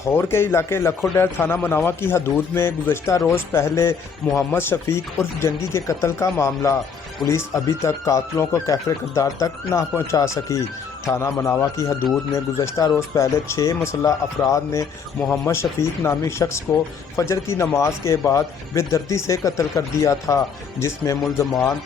लाहौर के इलाके लखोडैल थाना मनावा की हदूद में गुज़श्ता रोज़ पहले मोहम्मद शफीक उर्फ जंगी के कत्ल का मामला। पुलिस अभी तक कातलों को कैफ़े किरदार तक ना पहुंचा सकी। थाना मनावा की हदूद में गुज़श्ता रोज़ पहले 6 मुसल्लह अफराद ने मोहम्मद शफीक नामी शख्स को फजर की नमाज के बाद बेदर्दी से कत्ल कर दिया था, जिसमें मुल्ज़मान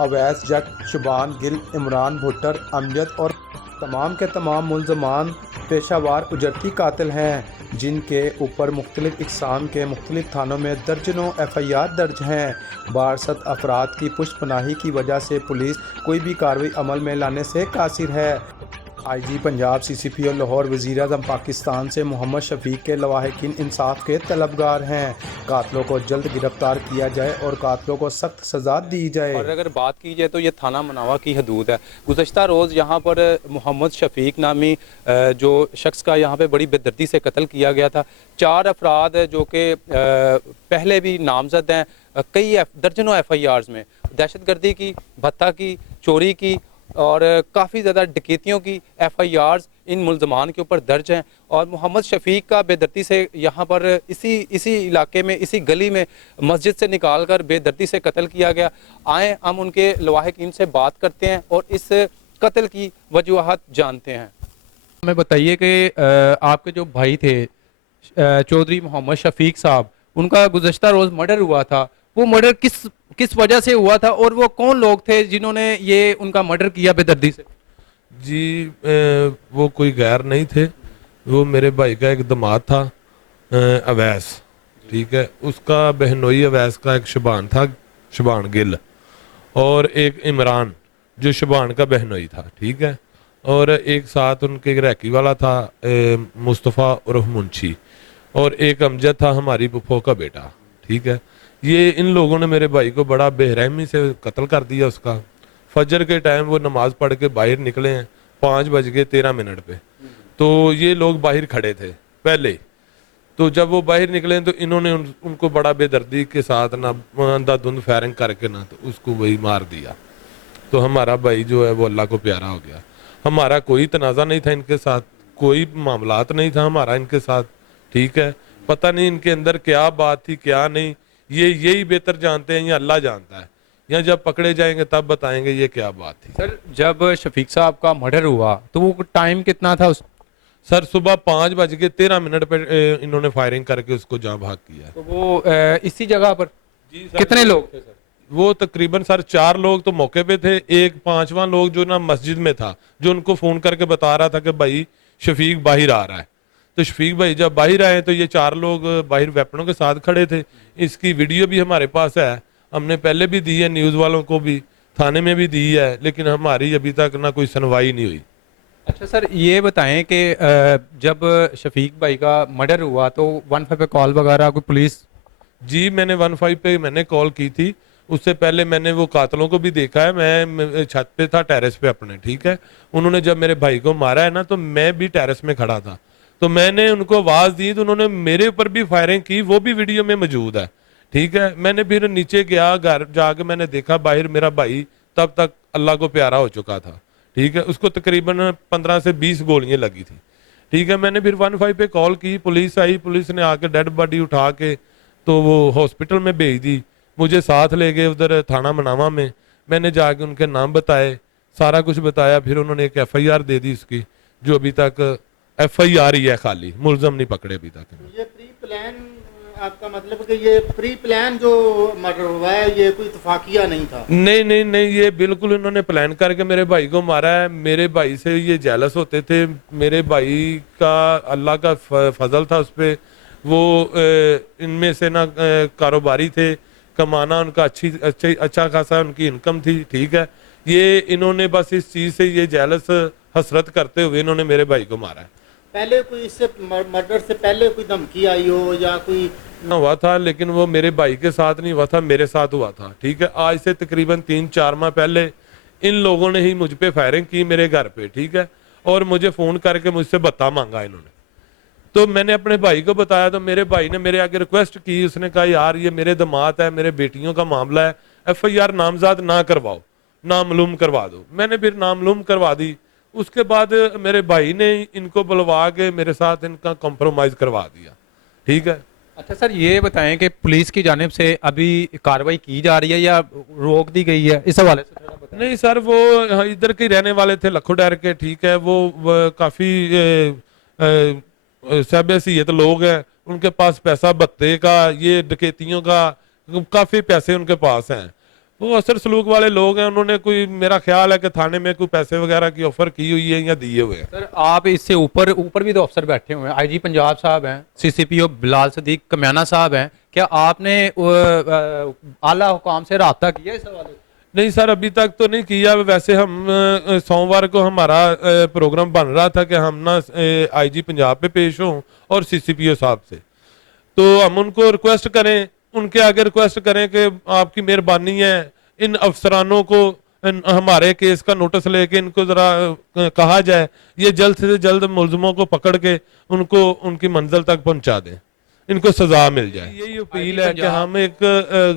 अवैस जट, शुबान गिल, इमरान भुट्टर, अमजद और तमाम के तमाम मुल्ज़मान पेशावार उजरती कातिल हैं, जिनके ऊपर मुख्तलिफ़ इक़साम के मुख्तलिफ़ थानों में दर्जनों FIR दर्ज हैं। बारसत अफराद की पुष्पनाही की वजह से पुलिस कोई भी कार्रवाई अमल में लाने से कासिर है। IG पंजाब CCP और लाहौर वज़ीर-ए-आज़म पाकिस्तान से मोहम्मद शफीक के लवाहिकीन इंसाफ के तलबगार हैं। कातलों को जल्द गिरफ्तार किया जाए और कातलों को सख्त सज़ा दी जाए। और अगर बात की जाए तो ये थाना मनावा की हदूद है। गुज़श्ता रोज़ यहाँ पर मोहम्मद शफीक नामी जो शख्स का यहाँ पे बड़ी बेदर्दी से कत्ल किया गया था। 4 अफराद जो कि पहले भी नामजद हैं कई दर्जनों FIRs में, दहशतगर्दी की, भत्ता की, चोरी की और काफ़ी ज़्यादा डकैतियों की FIRs इन मुल्ज़मान के ऊपर दर्ज हैं। और मोहम्मद शफीक का बेदर्दी से यहाँ पर इसी इलाके में, इसी गली में मस्जिद से निकाल कर बेदर्दी से कत्ल किया गया। आए हम उनके लवाहिकीन से बात करते हैं और इस कत्ल की वजूहात जानते हैं। हमें बताइए कि आपके जो भाई थे चौधरी मोहम्मद शफीक साहब, उनका गुज़श्ता रोज़ मर्डर हुआ था। वो मर्डर किस वजह से हुआ था और वो कौन लोग थे जिन्होंने ये उनका मर्डर किया बेदर्दी से? जी वो कोई गैर नहीं थे, वो मेरे भाई का एक दामाद था अवैस, ठीक है। उसका बहनोई अवैस का एक शुबान था, शुबान गिल, और एक इमरान जो शुबान का बहनोई था, ठीक है। और एक साथ उनके एक रैकी वाला था मुस्तफ़ा उर्फ मुंशी, और एक अमजद था हमारी फुफो का बेटा, ठीक है। ये इन लोगों ने मेरे भाई को बड़ा बेरहमी से कत्ल कर दिया उसका। फजर के टाइम वो नमाज पढ़ के बाहर निकले हैं 5:13 पे, तो ये लोग बाहर खड़े थे पहले। तो जब वो बाहर निकले तो इन्होंने उनको बड़ा बेदर्दी के साथ ना अंधाधुंध फायरिंग करके ना तो उसको वही मार दिया। तो हमारा भाई जो है वो अल्लाह को प्यारा हो गया। हमारा कोई तनाज़ा नहीं था इनके साथ, कोई मामलात नहीं था हमारा इनके साथ, ठीक है। पता नहीं इनके अंदर क्या बात थी क्या नहीं, ये यही बेहतर जानते हैं, या अल्लाह जानता है, या जब पकड़े जाएंगे तब बताएंगे ये क्या बात थी। सर, जब शफीक साहब का मर्डर हुआ तो वो टाइम कितना था सर सुबह 5:13 पे इन्होंने फायरिंग करके उसको जहाँ भाग किया। तो वो इसी जगह पर कितने लोग थे सर? वो तकरीबन सर 4 लोग तो मौके पे थे, एक 5वां लोग जो ना मस्जिद में था, जो उनको फोन करके बता रहा था कि भाई शफीक बाहर आ रहा है। तो शफीक भाई जब बाहर आए तो ये 4 लोग बाहर वेपनों के साथ खड़े थे। इसकी वीडियो भी हमारे पास है, हमने पहले भी दी है, न्यूज़ वालों को भी, थाने में भी दी है, लेकिन हमारी अभी तक ना कोई सुनवाई नहीं हुई। अच्छा सर, ये बताएं कि जब शफीक भाई का मर्डर हुआ तो 15 पे कॉल वगैरह कोई पुलिस? जी मैंने 15 पे मैंने कॉल की थी। उससे पहले मैंने वो कातलों को भी देखा है, मैं छत पे था टेरेस पे अपने, ठीक है। उन्होंने जब मेरे भाई को मारा है ना तो मैं भी टेरेस में खड़ा था, तो मैंने उनको आवाज़ दी तो उन्होंने मेरे ऊपर भी फायरिंग की, वो भी वीडियो में मौजूद है, ठीक है। मैंने फिर नीचे गया, घर जाके मैंने देखा बाहर मेरा भाई तब तक अल्लाह को प्यारा हो चुका था, ठीक है। उसको तकरीबन 15 से 20 गोलियां लगी थी, ठीक है। मैंने फिर 15 पे कॉल की, पुलिस आई, पुलिस ने आके डेड बॉडी उठा के तो वो हॉस्पिटल में भेज दी। मुझे साथ ले गए उधर थाना मनावा में, मैंने जाके उनके नाम बताए, सारा कुछ बताया। फिर उन्होंने एक FIR दे दी उसकी, जो अभी तक FIR ही है, खाली मुलजम नहीं पकड़े अभी तक। ये प्री प्लान, आपका मतलब कि ये प्री प्लान जो मर्डर हुआ है ये कोई इत्तफाकिया नहीं था? नहीं नहीं नहीं, ये बिल्कुल इन्होंने प्लान करके मेरे भाई को मारा है। मेरे भाई से ये जेलस होते थे, मेरे भाई का अल्लाह का फजल था उस पर, वो इनमें से ना कारोबारी थे, कमाना उनका अच्छा खासा उनकी इनकम थी, ठीक है। ये इन्होंने बस इस चीज़ से ये जेलस हसरत करते हुए इन्होंने मेरे भाई को मारा है। पहले कोई इससे मर्डर से पहले कोई धमकी आई हो या कोई हुआ था, लेकिन वो मेरे भाई के साथ नहीं हुआ था, मेरे साथ हुआ था, ठीक है। आज से तकरीबन 3-4 माह पहले इन लोगों ने ही मुझ पे फायरिंग की मेरे घर पे, ठीक है। और मुझे फ़ोन करके मुझसे बता मांगा इन्होंने, तो मैंने अपने भाई को बताया, तो मेरे भाई ने मेरे आगे रिक्वेस्ट की। उसने कहा यार ये मेरे दामाद है, मेरे बेटियों का मामला है, FIR नामजद ना करवाओ, नामालूम करवा दो। मैंने फिर नामालूम करवा दी। उसके बाद मेरे भाई ने इनको बुलवा के मेरे साथ इनका कॉम्प्रोमाइज़ करवा दिया। ठीक है। अच्छा सर, ये बताएं कि पुलिस की जानिब से अभी कार्रवाई की जा रही है या रोक दी गई है, इस हवाले से थोड़ा बताएं। नहीं सर, वो इधर के रहने वाले थे, लखोडैर के। ठीक है, वो काफ़ी सहबहसीयत लोग हैं, उनके पास पैसा भत्ते का, ये डकैतियों का काफ़ी पैसे उनके पास हैं। वो असर सलूक वाले लोग हैं। उन्होंने कोई, मेरा ख्याल है कि थाने में कोई पैसे वगैरह की ऑफर की हुई है या दिए हुए हैं। सर आप इससे ऊपर ऊपर भी तो अफसर बैठे हुए हैं, आईजी पंजाब साहब हैं, सीसीपीओ बिलाल सदीक कम्याना साहब हैं, क्या आपने आला हुकाम से रब्ता किया इस हवाले से? नहीं सर, अभी तक तो नहीं किया। वैसे हम सोमवार को हमारा प्रोग्राम बन रहा था कि हम ना आईजी पंजाब पे पेश हों और सीसीपीओ साहब से, तो हम उनको रिक्वेस्ट करें, उनके आगे रिक्वेस्ट करें कि आपकी मेहरबानी है, इन अफसरानों को हमारे केस का नोटिस लेके इनको ज़रा कहा जाए, ये जल्द से जल्द मुलजमों को पकड़ के उनको उनकी मंजिल तक पहुंचा दें, इनको सजा मिल जाए। यही अपील है कि हम एक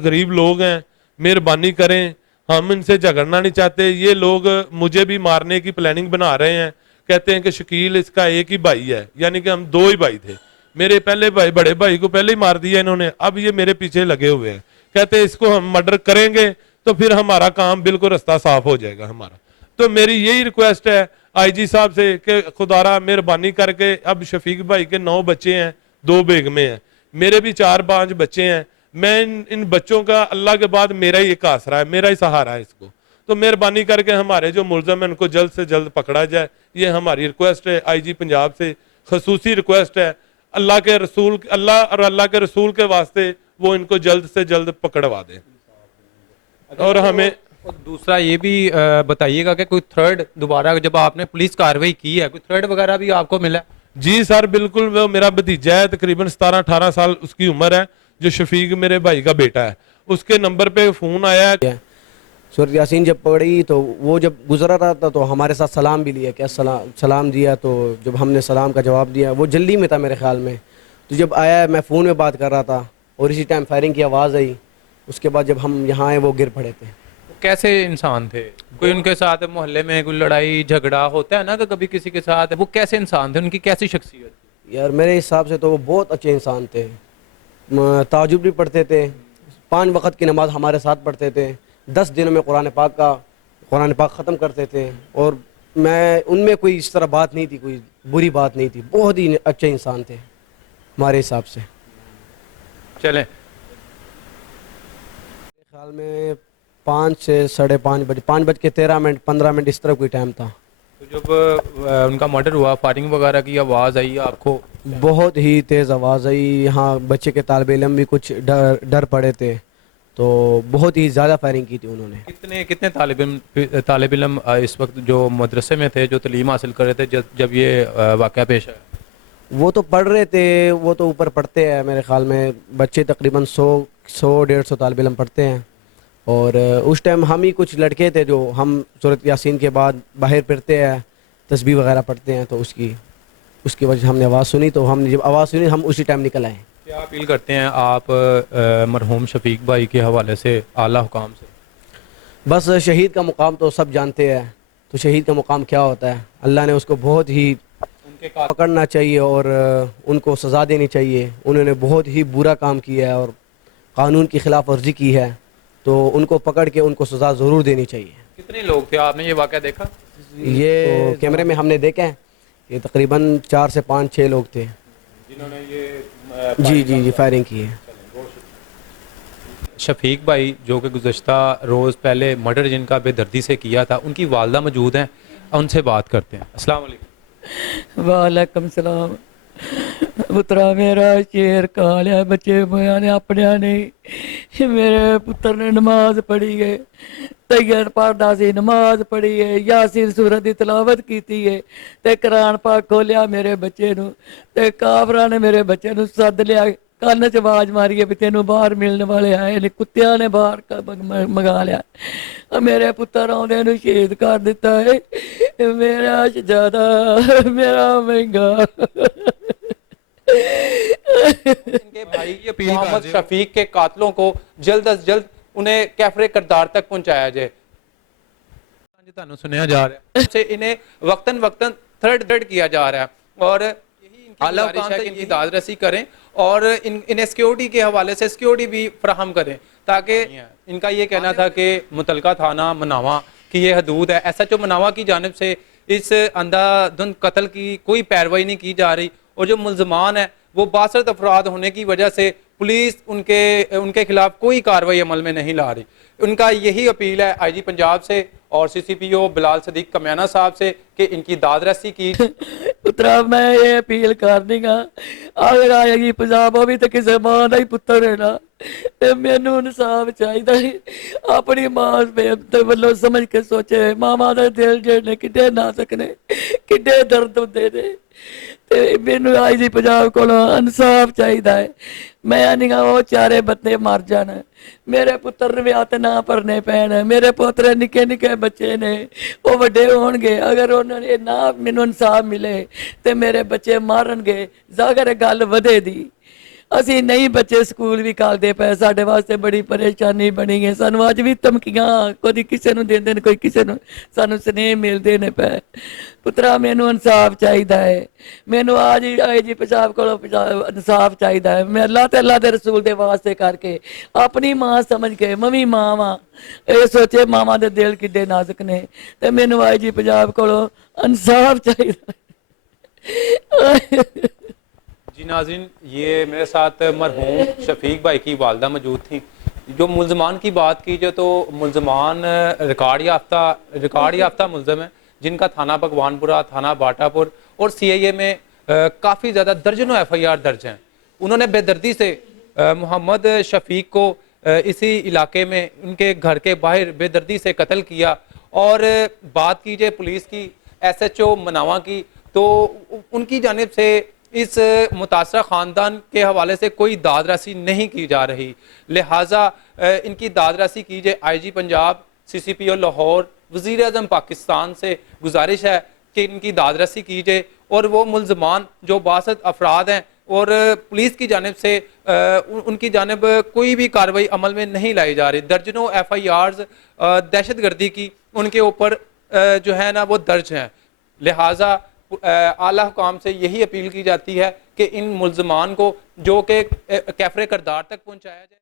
गरीब लोग हैं, मेहरबानी करें, हम इनसे झगड़ना नहीं चाहते। ये लोग मुझे भी मारने की प्लानिंग बना रहे हैं, कहते हैं कि शकील इसका एक ही भाई है, यानी कि हम दो ही भाई थे। मेरे पहले भाई, बड़े भाई को पहले ही मार दिया इन्होंने, अब ये मेरे पीछे लगे हुए हैं, कहते हैं इसको हम मर्डर करेंगे तो फिर हमारा काम बिल्कुल रास्ता साफ हो जाएगा हमारा। तो मेरी यही रिक्वेस्ट है आईजी साहब से कि खुदारा मेहरबानी करके, अब शफीक भाई के 9 बच्चे हैं, 2 बेगमें हैं, मेरे भी 4-5 बच्चे हैं। मैं इन बच्चों का अल्लाह के बाद मेरा ही एक आसरा है, मेरा ही सहारा है इसको। तो मेहरबानी करके हमारे जो मुलजम है उनको जल्द से जल्द पकड़ा जाए, ये हमारी रिक्वेस्ट है आईजी पंजाब से, खसूसी रिक्वेस्ट है। अल्लाह के रसूल, अल्लाह और अल्लाह के रसूल के वास्ते वो इनको जल्द से जल्द पकड़वा दें। और हमें दूसरा ये भी बताइएगा कि कोई थर्ड दोबारा जब आपने पुलिस कार्रवाई की है, कोई थर्ड वगैरह भी आपको मिला है? जी सर बिल्कुल, वो मेरा भतीजा है, तकरीबन 17-18 साल उसकी उम्र है, जो शफीक मेरे भाई का बेटा है, उसके नंबर पे फ़ोन आया है। सूरत यासीन जब पढ़ी तो वो जब गुजरा रहा था तो हमारे साथ सलाम भी लिया, क्या सलाम दिया। तो जब हमने सलाम का जवाब दिया, वो जल्दी में था मेरे ख्याल में, तो जब आया मैं फ़ोन में बात कर रहा था और इसी टाइम फायरिंग की आवाज़ आई। उसके बाद जब हम यहाँ आए वो गिर पड़े थे। कैसे इंसान थे? कोई उनके साथ मोहल्ले में कोई लड़ाई झगड़ा होता है ना कि कभी किसी के साथ, वो कैसे इंसान थे, उनकी कैसी शख्सियत थी? यार मेरे हिसाब से तो वो बहुत अच्छे इंसान थे, ताजुब भी पढ़ते थे, 5 वक्त की नमाज़ हमारे साथ पढ़ते थे, 10 दिनों में कुरान पाक ख़त्म करते थे। और मैं उनमें कोई इस तरह बात नहीं थी, कोई बुरी बात नहीं थी, बहुत ही अच्छे इंसान थे हमारे हिसाब से। चलें, ख्याल में 5 से 5:30 बजे, 5:13 15 मिनट इस तरह कोई टाइम था। तो जब उनका मर्डर हुआ, फायरिंग वगैरह की आवाज़ आई आपको? बहुत ही तेज़ आवाज़ आई। यहाँ बच्चे के तालिब इल्म भी कुछ डर पड़े थे, तो बहुत ही ज़्यादा फायरिंग की थी उन्होंने। कितने तालिब इल्म इस वक्त जो मदरसे में थे, जो तालीम हासिल कर रहे थे जब ये वाक़या पेश आया? वो तो पढ़ रहे थे, वो तो ऊपर पढ़ते हैं मेरे ख्याल में, बच्चे तकरीबन 100-150 तालिब इल्म पढ़ते हैं। और उस टाइम हम ही कुछ लड़के थे जो हम सूरत यासीन के बाद बाहर फिरते हैं, तस्बीह वगैरह पढ़ते हैं, तो उसकी वजह से हमने आवाज़ सुनी। तो हमने जब आवाज़ सुनी हम उसी टाइम निकल आए। क्या अपील करते हैं आप मरहूम शफीक भाई के हवाले से आला हुकाम से? बस शहीद का मुकाम तो सब जानते हैं, तो शहीद का मुकाम क्या होता है, अल्लाह ने उसको बहुत ही पकड़ना चाहिए और उनको सज़ा देनी चाहिए। उन्होंने बहुत ही बुरा काम किया है और कानून की खिलाफ वर्जी की है, तो उनको पकड़ के उनको सज़ा ज़रूर देनी चाहिए। कितने लोग थे, आपने ये वाक़या देखा? ये तो कैमरे में हमने देखा है, ये तकरीबन 4 से 5-6 लोग थे जिन्होंने ये जी फायरिंग की है। शफीक भाई जो कि गुज़श्ता रोज़ पहले मर्डर जिनका बेदर्दी से किया था, उनकी वालदा मौजूद हैं, उनसे बात करते हैं। अस्सलाम वालेकुम। वालेकुम सलाम। पुत्रा मेरा शेर कहा लिया, बच्चे मोया ने अपने नहीं, मेरे पुत्र ने नमाज पढ़ी है, तैयार पढ़दा सी, नमाज पढ़ी है, यासीन सूरत की तलावत की है, ते कुरान पाक खोलिया मेरे बच्चे नू, ते काफरां ने मेरे बच्चे नू सद लिया, कान च आवाज मारी है भी तेनू बाहर मिलने वाले आए ने, कुत्तियां ने बाहर मंगा लिया, मेरे पुत्र आउंदे नू शहीद कर दिता है, मेरा शहजादा, मेरा महंगा। इनके भाई मोहम्मद शफीक के कातलों को जल्द अज जल्द उन्हें कैफरे किरदार तक पहुंचाया जाए। जी ਤੁਹਾਨੂੰ ਸੁਣਿਆ ਜਾ ਰਿਹਾ से इन्हें वक्तन वक्तन थ्रेड किया जा रहा है और यही इनकी गुजारिश है कि इनकी दाद रसी करें और इन्हें सिक्योरिटी के हवाले से सिक्योरिटी भी फराहम करें ताकि इनका ये कहना था कि मुतलका थाना मनावा की ये हदूद है। SHO मनावा की जानिब से इस अंधाधुंध कत्ल की कोई पैरवाई नहीं की जा रही और जो मुलजमान है वो 62 अफराद होने की वजह से पुलिस उनके खिलाफ कोई कार्रवाई अमल में नहीं ला रही। उनका यही अपील है IG पंजाब से और CCPO बिलाल सदीक कमयाना साहब से कि इनकी दाद रसी की। पुत्रा मैं ये अपील कर दूंगा अगर आएगी पंजाब भी तो किसी मां का ही पुत्र है ना ते मैनू इंसाफ चाहिए। अपनी मां वालों समझ के सोचे मामा का दिल जेड़े किड्डे नाजुक ने किड्डे दर्द होंदे ने ते मैनू IG पंजाब कोलों इंसाफ चाहिए। मैं नहीं वो चारे बंदे मर जान मेरे पुत्र विआह ते ना भरने पैण मेरे पोतरे निके निके बच्चे ने वो वड्डे होणगे अगर उन्होंने ना मैनू इंसाफ मिले ते मेरे बच्चे मारनगे जागर गल वधे दी। ਅਸੀਂ ਨਹੀਂ ਬੱਚੇ ਸਕੂਲ ਵੀ ਕਾਲਦੇ ਪਏ ਸਾਡੇ ਵਾਸਤੇ ਬੜੀ ਪਰੇਸ਼ਾਨੀ ਬਣੀ ਹੈ। ਸਾਨੂੰ ਅੱਜ ਵੀ ਧਮਕੀਆਂ ਕੋਈ ਕਿਸੇ ਨੂੰ ਦਿੰਦੇ ਨੇ ਕੋਈ ਕਿਸੇ ਨੂੰ ਸਾਨੂੰ ਸਨੇਹ ਮਿਲਦੇ ਨੇ ਪਏ। ਪੁੱਤਰਾ ਮੈਨੂੰ ਇਨਸਾਫ ਚਾਹੀਦਾ ਹੈ ਮੈਨੂੰ ਅੱਜ IG ਪੰਜਾਬ ਕੋਲੋਂ ਇਨਸਾਫ ਚਾਹੀਦਾ ਹੈ। ਮੈਂ ਅੱਲਾਹ ਤੇ ਅੱਲਾਹ ਦੇ ਰਸੂਲ ਦੇ ਵਾਸਤੇ ਕਰਕੇ ਆਪਣੀ ਮਾਂ ਸਮਝ ਕੇ ਮੈਂ ਵੀ ਮਾਂ ਵਾਂ ਇਹ ਸੋਚੇ ਮਾਵਾਂ ਦੇ ਦਿਲ ਕਿੱਡੇ ਨਾਜ਼ੁਕ ਨੇ ਤੇ ਮੈਨੂੰ IG ਪੰਜਾਬ ਕੋਲੋਂ ਇਨਸਾਫ ਚਾਹੀਦਾ। जी नाज़रीन ये मेरे साथ मरहूम शफीक भाई की वालदा मौजूद थी। जो मुलजमान की बात की जाए तो मुलजमान रिकॉर्ड याफ्ता मुलजम है जिनका थाना भगवानपुरा थाना बाटापुर और CIA में काफ़ी ज़्यादा दर्जनों FIR दर्ज हैं। उन्होंने बेदर्दी से मोहम्मद शफीक को इसी इलाके में उनके घर के बाहर बेदर्दी से कत्ल किया। और बात की जाए पुलिस की SHO मनावा की तो उनकी जानिब से इस मुतासरा ख़ानदान के हवाले से कोई दाद रसी नहीं की जा रही। लिहाजा इनकी दाद रसी की जाए। IG पंजाब CCPO लाहौर वज़ीर आज़म पाकिस्तान से गुजारिश है कि इनकी दाद रसी की जाए और वो मुलजमान जो 62 अफराद हैं और पुलिस की जानिब से उनकी जानिब कोई भी कार्रवाई अमल में नहीं लाई जा रही। दर्जनों FIRs दहशत गर्दी की उनके ऊपर जो है ना वो दर्ज हैं। लिहाजा आला हुकाम से यही अपील की जाती है कि इन मुलजमान को जो कि कैफरे करदार तक पहुँचाया जाए।